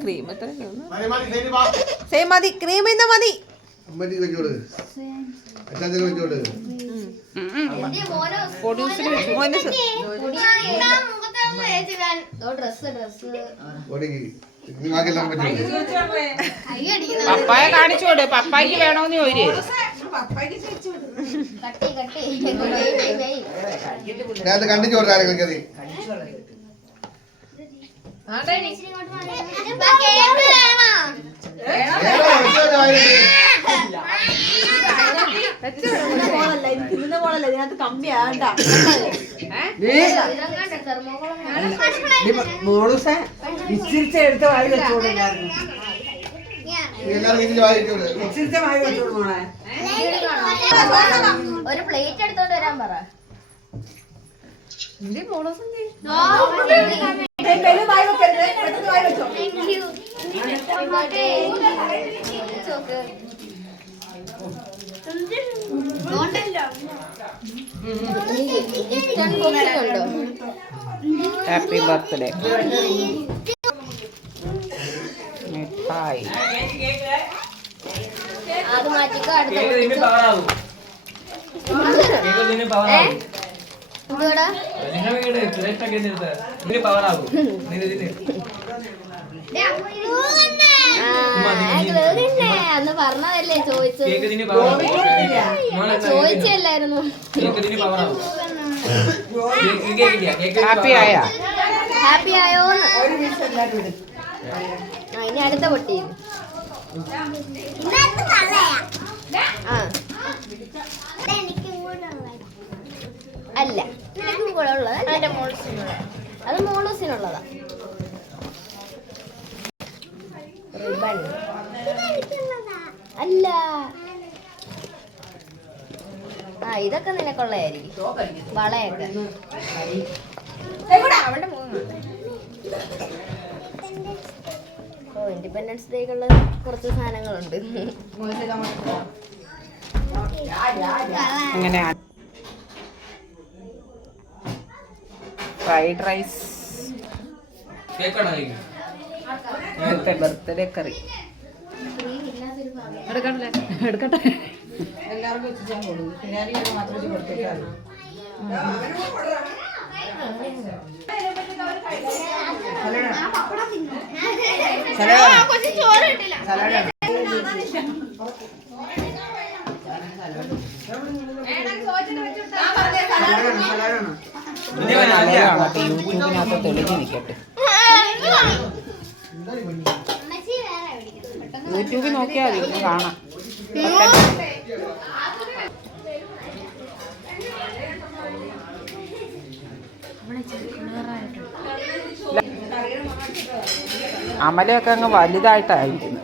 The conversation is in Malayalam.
ക്രീം എത്ര സെയിം മതി ക്രീം ഇന്ന് പപ്പായ കാണിച്ചു കൊടു പപ്പായ്ക്ക് വേണോന്ന് ചോദിച്ചു കട്ടി കട്ടി. ഞാൻ കണ്ടിച്ചു കൊടുത്ത മോളൂസെ ഇച്ചിരിച്ച എടുത്ത് വായി ഇച്ചിരിച്ച വെച്ചോളൂ മോളെ ഒരു പ്ലേറ്റ് എടുത്തോണ്ട് വരാൻ പറ. ഹാപ്പി ബർത്ത്ഡേ മിഠായി. അത് മാറ്റിക്കോ അടുത്ത അന്ന് പറഞ്ഞതല്ലേ ചോദിച്ചു കേക്ക് തിന്ന് പവർ ആവും മോളെ ചോദിച്ചല്ലായിരുന്നു ഹാപ്പി ആയ? ഹാപ്പി ആയോ? ഇനി അടുത്ത പൊട്ടി. ആ. അല്ല. നിനക്ക് കൂടെ ഉള്ളത്. എന്റെ മോളൂസിനുള്ളത് അത് മോളൂസിനുള്ളതാ റിബൺ. അല്ല. ആ ഇതൊക്കെ നിനക്കുള്ളതായിരിക്കും. വളയൊക്കെ. അവളുടെ ഓ ഇൻഡിപെൻഡൻസ് ഡേക്കുള്ള കുറച്ച് സാധനങ്ങളുണ്ട്. അങ്ങനെ ഫ്രൈഡ് റൈസ്. ഇന്നത്തെ ബർത്ത്ഡേ കറി. എടുക്കട്ടെ? എടുക്കട്ടെ? എല്ലാവർക്കും കൊടുക്കും നല്ലതാണ് യൂട്യൂബിനകത്ത് തെളിഞ്ഞു നിൽക്കട്ടെ യൂട്യൂബിൽ നോക്കിയാൽ മതി കാണാം. അമലയൊക്കെ അങ്ങ് വലുതായിട്ടായിരിക്കുന്നു.